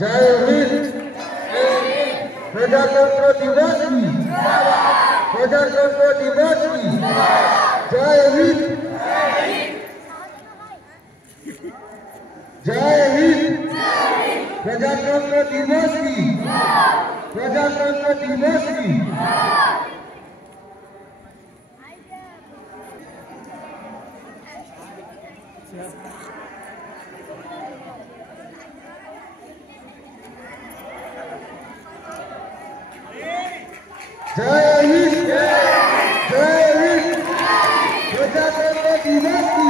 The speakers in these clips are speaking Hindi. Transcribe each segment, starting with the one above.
जय हिंद। प्रजातंत्र दिवस की, प्रजातंत्र दिवस की जय हिंद, जय हिंद। प्रजातंत्र दिवस की, प्रजातंत्र दिवस की जय हिंद, जय हिंद। प्रजातंत्र दिवस की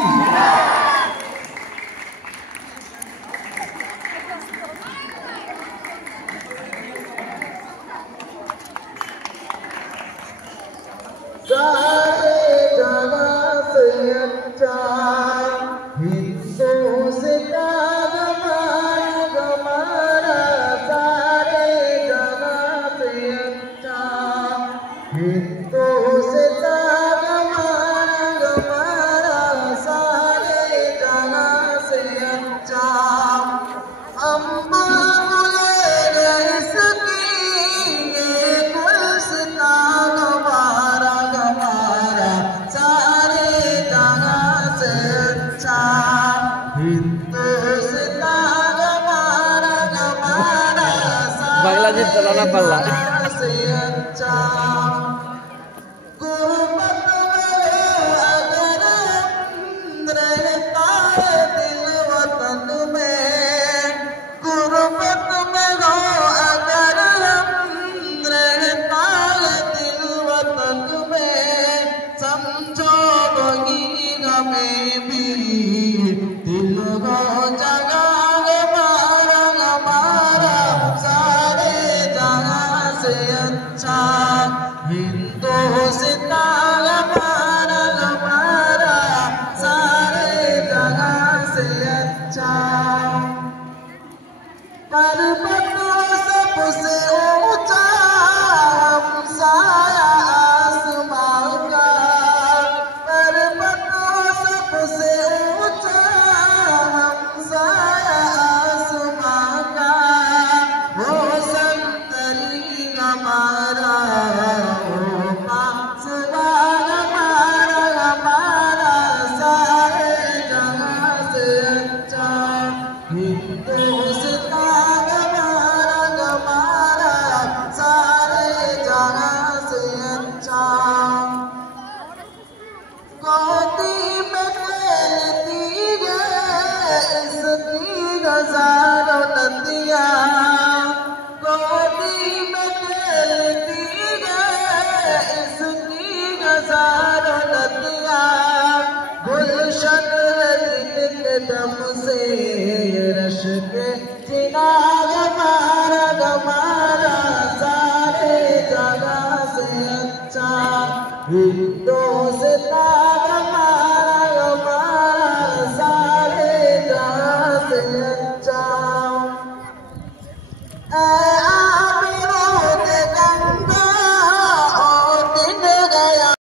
सारे जगह से अच्छा हिंदू से हमारा, सारे जगह से अच्छा हिंदू से हमारा, सारे जगह से अच्छा। हम बांग्लादेश चलाना पल्ला पर्वतों सबसे ऊंचा हमसाया आसमां का, पर्वतों सबसे ऊंचा हमसाया आसमां का, वो संतरी हमारा, वो पासवा हमारा, सारे जहां से अच्छा हिंदुस्तान हजारों नदियाँ गोदी में खेलती है, इसकी हजारों नदियाँ गुलशन दिल के दम से रश के चिनार हमारा, सारे जगह से अच्छा हिंदुस्तान हमारा, सारे जगह से अच्छा।